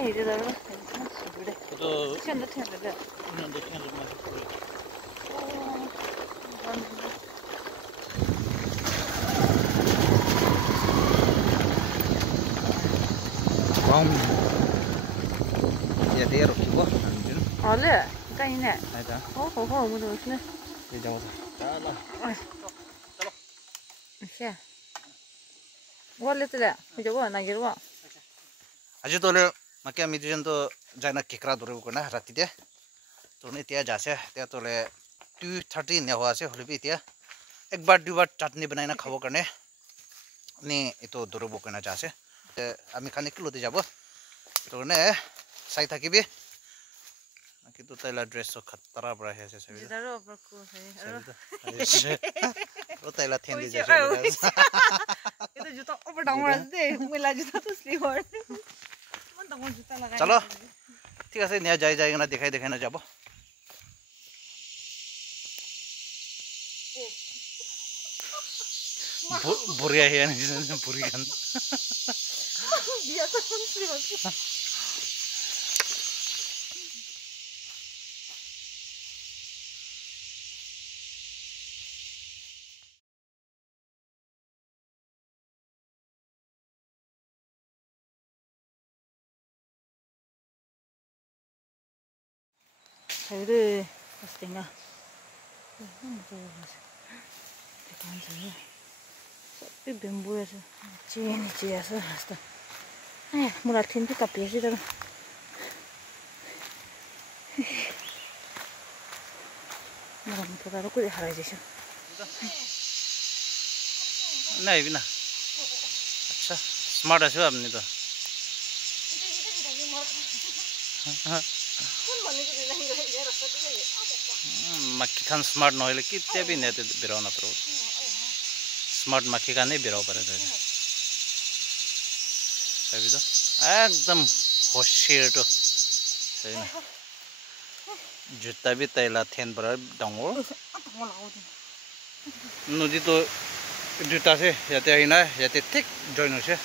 Ay, det där var det. Då Kände tänder. innan det kan man ya dia roki bo anjir Ale, kayak ini. ada Oh, menurut sini. di jauh salah Siapa? Gua lihat tidak. Coba nanya gua. aja tole makai midian to jana kekra duru ko na rati de to ne tia jase tia tole 2:30 ne hoase holibi tia एक बार दो बार चटनी बनाना खाओ करने ने इतो दरबो करना जासे आमी खाने किलो दे जाबो तो ने साइ थाकी बे कि तो तैला ड्रेस सो खतरा बड़ा है से सभी Jidaru berku saya. तो तैला थेन दे जासे Itu juta over downwards deh. Mila juta tuh sliver. Mana juta lagi. चलो ठीक है नया जाए जाएगा ना दिखाई दिखाई ना जाबो बुरिया है ना बुरी gun Dia tuh sliver. Haydi, pastinya. Tekan saja. Tapi bambu ya, cini ya hasta. Mulai tintu tapi sih dah. Malam tu dah aku dah harai sih. नहीं भी ना अच्छा स्मार्ट है आपने तो मक्खी खान स्मार्ट न होले कितने भी नहीं तो बिराव ना पड़ो स्मार्ट मक्खी का नहीं बिराव पड़े तो अभी तो एकदम होशियार तो सही ना जूता भी तैला थेन बड़ा डांगो नदी तो जूता से जाते ही ना जाते ठीक जॉइन हो से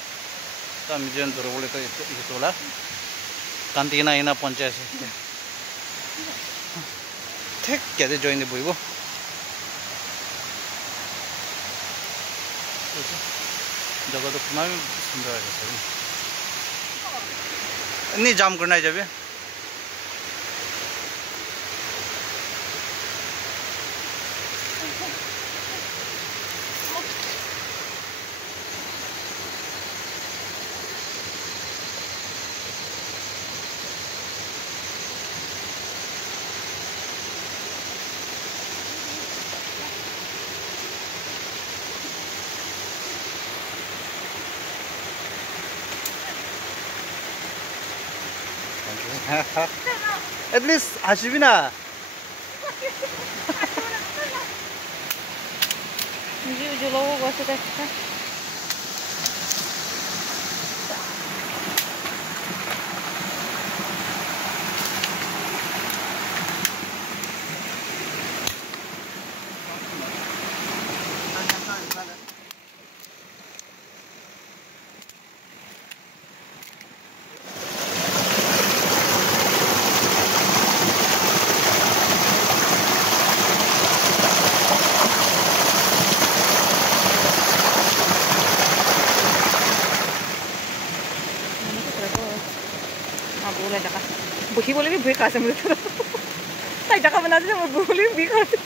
तो हम जॉइन तो बोले तो ये तोला कांटीना ही ना पंचायत से ठीक क्या जॉइन दे बोइबो जगह तो कितना सुंदर है सही नहीं जाम करना है जब At least Ashibina. Ini logo gua sudah. Boleh dah kan? Boleh boleh ni break asam itu. Saya dah kan benar saja boleh break asam.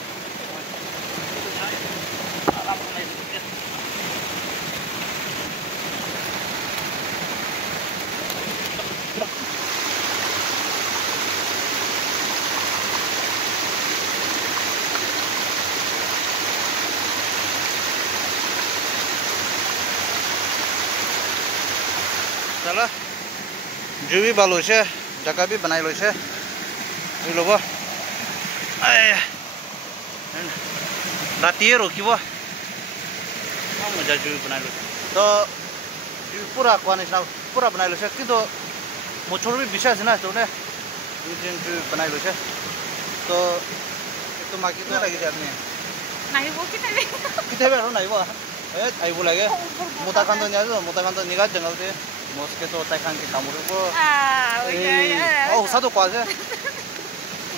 चलो जो भी बालो से जगह भी बनाई लो से ये लोगो राती रोकी वो मजा जो भी बनाई लो तो पूरा कौन है पूरा बनाई लो से कि तो मोचोर भी विशेष है ना तो ने जो बनाई लो से तो माकी तो लगी जाती है नहीं वो कितने भी नहीं वो आई वो लगे मोटा कांदो निगा जंगल से mosquito tai khang ki kamuribo Ah, oh sado kwaje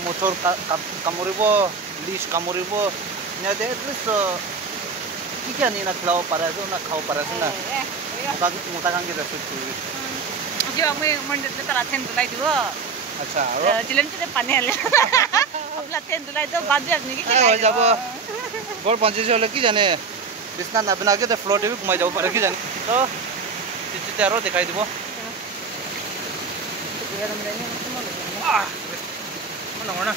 motor kamuribo leash kamuribo nya de at least ki ani na khao paraso na khao paraso na mota khang ki rasu tu जो मैं मंडल से तला then दुलाई दियो acha जिलन से पानी आले अपना then दुलाई तो बाद में नहीं के हो जाबो गोल पंचे से की जाने बिस्ना ना बना के तो फ्लोट भी घुमा जाओ पर की जाने तो चिचितारो दिखाई दिबो mana mana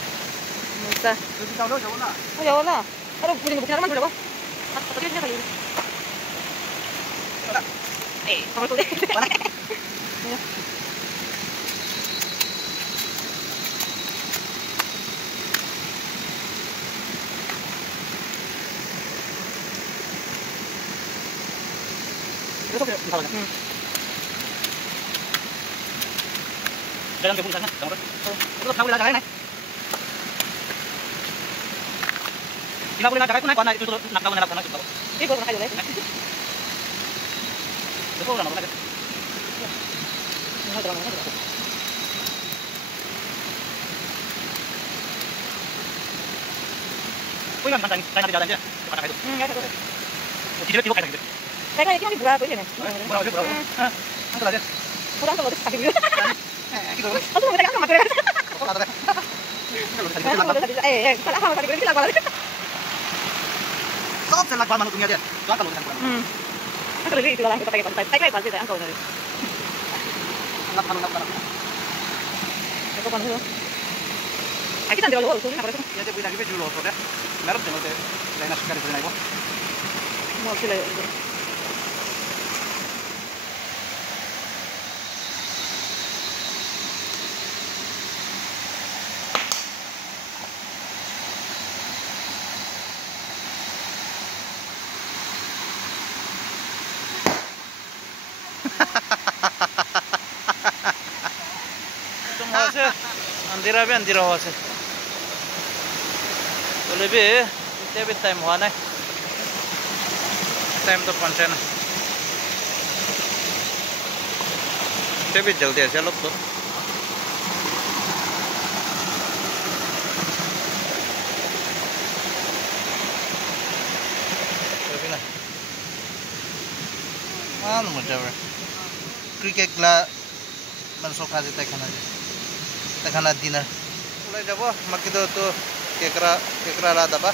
musa tu kita udah jauh na oh ya wala aduh punya bukan mana berapa tapi dia kali kamu tuh deh mana Dalam sana, kamu itu tahu lah jalan Tidak boleh jaga itu naik, karena itu nak tahu nak itu. ini gua pakai dulu Betul orang nak. Kau yang mana ni jalan je, mana itu? ya tahu Tidak tiba kayak gitu. saya kan ini berapa ini Berapa? Angkat aja. kurang kalau sakit dulu Gitu. aku mau pegang materi Kau ada. kalau kamu tadi bilang lagi Kau selak bahan manusia dia. Jangan kalau dengan. aku lagi itu lah kita pakai pantai pakai pantai angkau tadi Nak. itu kan itu aku nanti kalau usul apa itu Ya dia punya lagi jual tu deh. Merah jangan tu. Lain nak sekali punya ibu. mau sila Andira ho se. To lebe tebe time hua nai. Time to pancha na. Tebe jaldi aise log to. Tebe na. Anu mujaber. Cricket la manso khaje tai khana je. Takhana dinner. Mulai jabo makido to kekra la daba.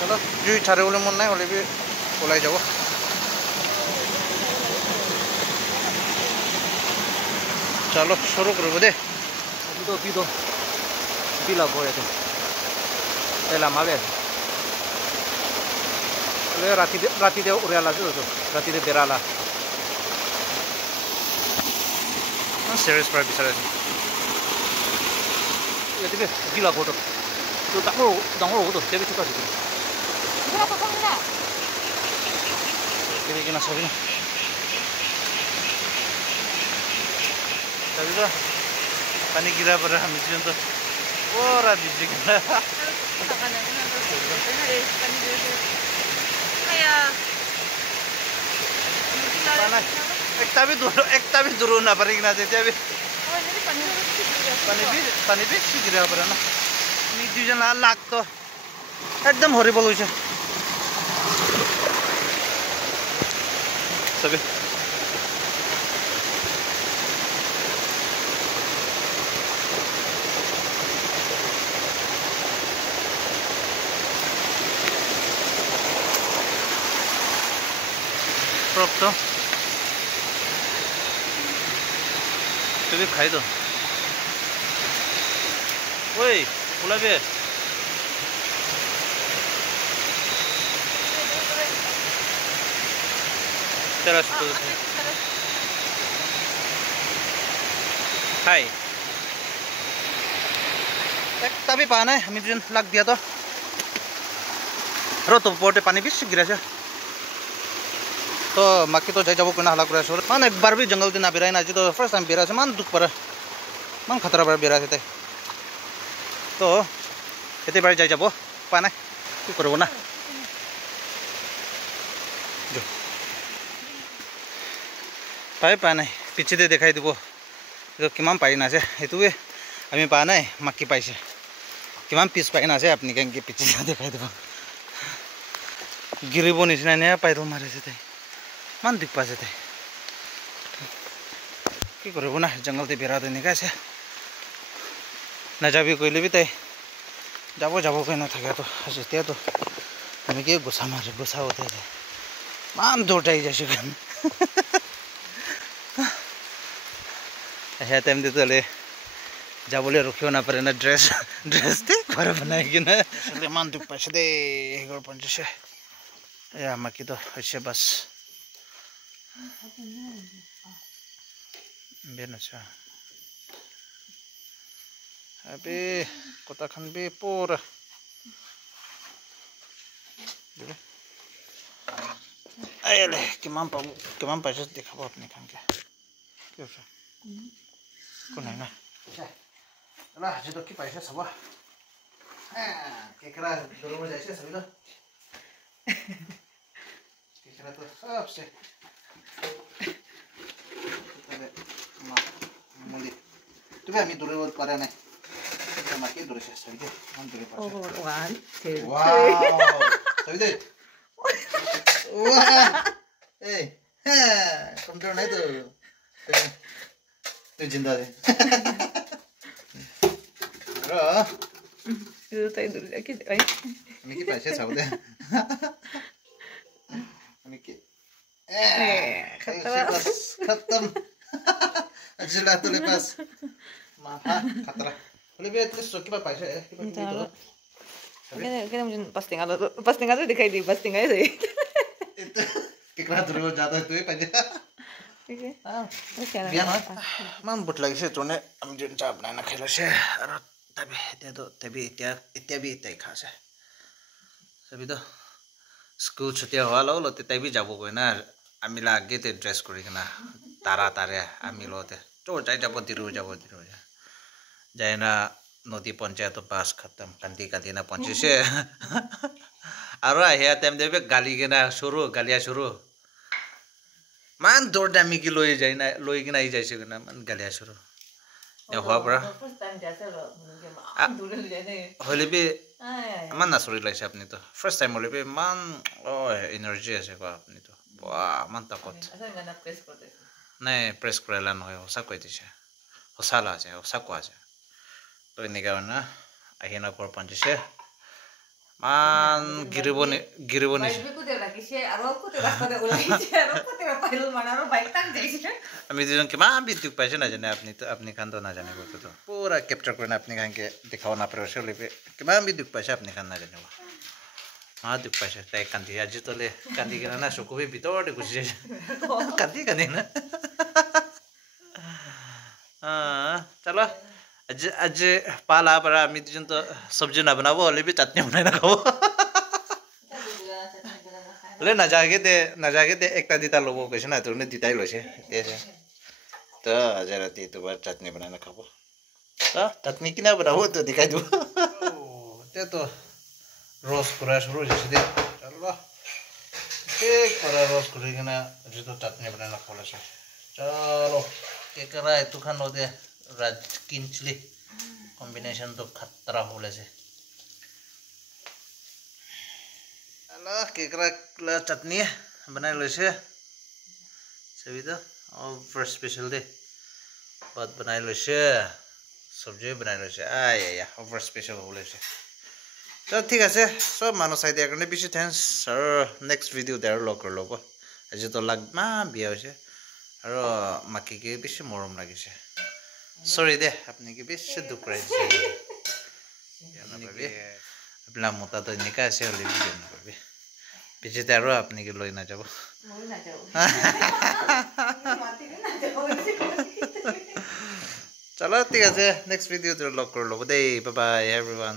Chalo jui thare ole mon nai hole bi mulai jabo. Chalo shuru karo de. Pido pila boye to. Tela mave. Le rati de ureala jo rati de berala. Serious part besar ini. Ya tapi gila bodoh. Tu dangor bodoh. Tapi suka sih. berapa kamu nak Jadi kena sabi. Tapi tu pani gila pada kami tu. Ora bijik. Panas. Ekta भी दूर ना पड़ेगी ना देते अभी पानी भी गिरा पड़ा ना नीचे जना लाग तो एकदम हॉरिबल हुई है सभी प्रॉप तो भी खाई दो ओए बोला बे तेरा हाय तभी पाना है हमें जो लग दिया रो तो पोटे पानी भी गिरा से तो मक्की तो जाई जाबो कोना हला करे सर मान एक बार भी जंगल दिन बिराई ना जी तो फर्स्ट टाइम बिरा से मान दुख पर मान खतरा पर बिरा से तो एते बार जाई जाबो पाना की करबो ना जो পা নাই পিছতে দেখাই দিব এইটো কিমান পাৰি নাছে সেইটোৱে আমি পা নাই মাকি পাইছে কিমান পিছ পাই নাছে আপুনি কেনেকৈ পিছতে দেখাই দিব গিৰিব নিচিনা নে পাইদল মাৰিছে তাই ইমান দুখ পাইছে তাই কি কৰিব না জংঘলতে বিৰাট এনেকৈ আছে নাযাবি কৰিলেবি তাই যাব কৈ নাথাকেতো এতিয়াতো আমি কি গোচা মাৰি গোচা উঠাই যায় ইমান দূৰ যাই যাইছোঁ কাৰণ সেয়া টাইম দিলে যাবলৈ ৰখিব নাপাৰে না ড্ৰেছ দে ঘৰ বনাই কিনে ইমান দুখ পাইছে দেই ঘৰ পঞ্চাছে এয়া মাকিতো হৈছে বাছ বেন আচ্ছা আবে কথাখান বে পুৰা আইলে কিমান পাইছে দেখাব আপুনি খানকে কি আছে কোন নাই না না যেটো কি পাইছে চাব কেকৰা দৌৰিব যাইছে চাবিলো কেকৰা তো সবসে মুলি তুমি আমি দৌৰিব পাৰা নাই মাকে দৌৰিছে চাবিলো মান দৌৰিব পাৰছে 1 2 ওয়াও চাবিলো ওয়া এই কমজোৰ নাই তো তুই জিন্দা দে रो itu tadi dulu lagi ay Miki paise saude Miki खत्म अजला तो ले पास माहा खतरा बोले बे तो सोकी पा पाइसे kita mungkin posting ada dikai di posting aja sih itu kira dulu jatuh itu paje biar man but lagi sih tone am jin chap na khela se aro tabi itia khase sabi to school chuti howa lo te tabi jabo koi na ami lage te dress kori kana tara ami lo te to jai jabo diru jai na nodi panchayat pass khatam kanti na panchi se aro ahia time debe galia shuru man dor dami ki loi kina ai jaise kana man galia shuru ya howa pra first time jasa lo dulu jane holibe man na sori laise apni to first time holibe man energy ase ko apni to wa man takot asa gana press korte nahi press korela noy hosa koi dise hosala ase hosa ko ase to enika na ahina kor panjise man giriboni bike ko de rakise aro ko te rasta de ulaise aro ko te paidal manaro bike tak jaise আমি দুজন কিমান বিদ্যুৎ পাইছে না জানে আপনি খান তো না জানে কত তো পুরা ক্যাপচার করে আপনি খানকে দেখাও না পারে সে লিপে কিমান বিদ্যুৎ পাইছে আপনি খান না জানে মা দুঃখ পাইছে তাই কান্দি আজি তলে কান্দি কেনা না চকুবে ভিতৰতে গুচি যায় কান্দি না চলো आज पाला para আমি দুজন তো সবজি না বানাবো লিপে চাটনি বানাই না খাবো ले ना जाके दे एक ता दिता लोबो कैसे ना तोने दिताई लसे ऐसे तो जरा ती तो बार चटनी बनाना खाबो तो चटनी किना बनाबो तो दिखाई दो ते तो रोस्ट कुरा शुरू जैसे दे चलो एक para रोस्ट करे किना जो तो चटनी बनाना खाला से चलो के करा है तू खानो दे राज किंचली कॉम्बिनेशन तो खतरा होले से केकरा चटनी बनाई लैसे सभी तो और स्पेशल दे बात बनाई लैसे सब्जी बनाई लैसे आया ओवर स्पेशल हो लैसे तो ठीक है सब मानो साइड दिया करने बेसी thanks sir next video there लग कर लोगो आज तो लग मा बिया होइसे और माकी के बेसी मरम लागिसे सॉरी दे अपनी के बेसी दुख कराइसे अपना मोटा तो निका से होले वीडियो न करबे पीछे तारो अपनी के लोई ना जाबो चलो ठीक है नेक्स्ट वीडियो तो लग कर लो बाय बाय एवरीवन